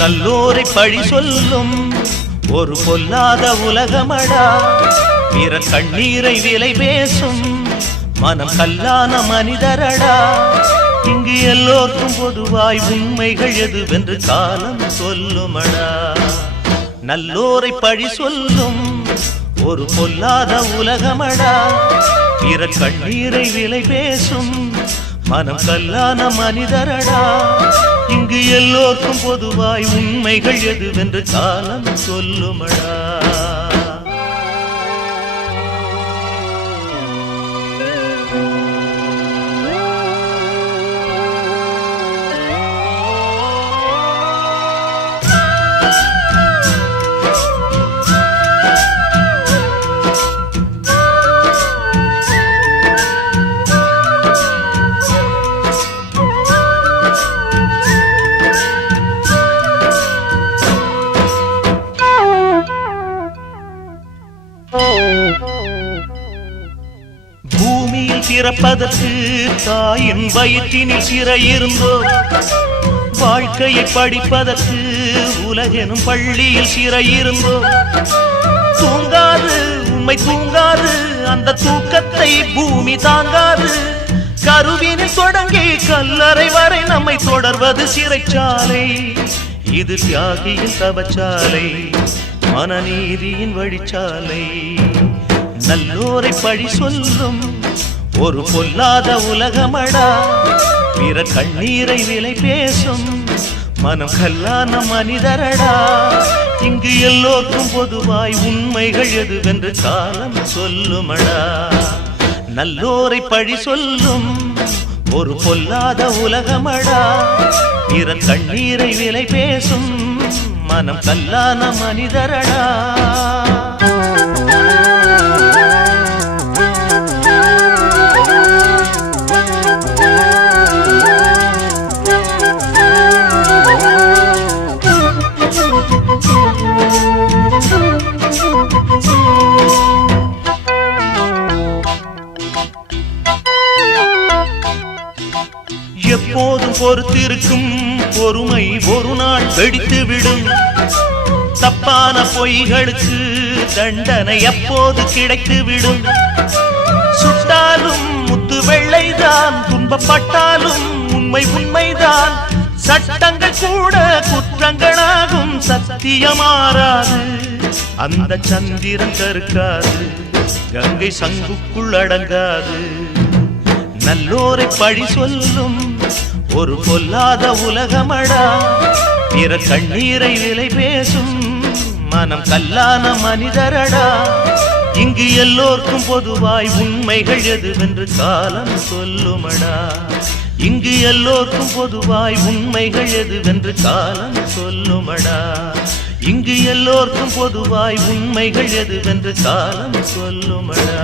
நல்லோரை பழி சொல்லும் ஒரு பொல்லாத உலகமடா. பிறர் கண்ணீரை விலை பேசும் மனம் கல்லான மனிதரடா. இங்கு எல்லோருக்கும் பொதுவாய் உண்மைகள் எதுவென்று காலம் சொல்லுமடா. நல்லோரை பழி சொல்லும் ஒரு பொல்லாத உலகமடா. பிறர் கண்ணீரை விலை பேசும் மனம் கல்லான மனிதரடா. இங்கு எல்லோருக்கும் பொதுவாய் உண்மைகள் எதுவென்று காலம் சொல்லுமடா. பூமியில் பிறப்பதற்கு தாயின் வயிற்றினில் சிறையிருந்தோ, வாழ்க்கையை படிப்பதற்கு உலகெனும் பள்ளியில் சிறையிருந்தோ. தூங்காது உண்மை தூங்காது, அந்த தூக்கத்தை பூமி தாங்காது. கருவினில் தொடங்கி கல்லறை வரை நம்மை தொடர்வது சிறைச்சாலை. இது தியாகியின் தவச்சாலை, மனநீதியின் வழிச்சாலை. நல்லோரை பழி சொல்லும் ஒரு பொல்லாத உலகமடா. பிற கண்ணீரை விலை பேசும் மனம் கல்லான மனிதரடா. இங்கு எல்லோருக்கும் பொதுவாய் உண்மைகள் எதுவென்று காலம் சொல்லுமடா. நல்லோரை பழி சொல்லும் ஒரு பொல்லாத உலகமடா. பிற கண்ணீரை விலை பேசும் மனம் கல்லான மனிதரடா. எப்போதும் பொறுத்திருக்கும் பொறுமை ஒரு நாள் வெடித்துவிடும். தப்பான பொய்களுக்கு தண்டனை எப்போது கிடைத்துவிடும். சுட்டாலும் முத்து வெள்ளைதான், துன்பப்பட்டாலும் உண்மை உண்மைதான். சட்டங்கள் கூட குற்றங்களாகும், சத்தியமாறாது. அந்த சந்திரன் கருக்காது, கங்கை சங்குக்குள் அடங்காது. நல்லோரை பழி சொல்லும் ஒரு பொல்லாத உலகமடா. பிற கண்ணீரை விலை பேசும் மனம் கல்லான மனிதரடா. இங்கு எல்லோருக்கும் பொதுவாய் உண்மைகள் எதுவென்று காலம் சொல்லுமடா. இங்கு எல்லோருக்கும் பொதுவாய் உண்மைகள் எதுவென்று காலம் சொல்லுமடா. இங்கு எல்லோருக்கும் பொதுவாய் உண்மைகள் எதுவென்று காலம் சொல்லுமடா.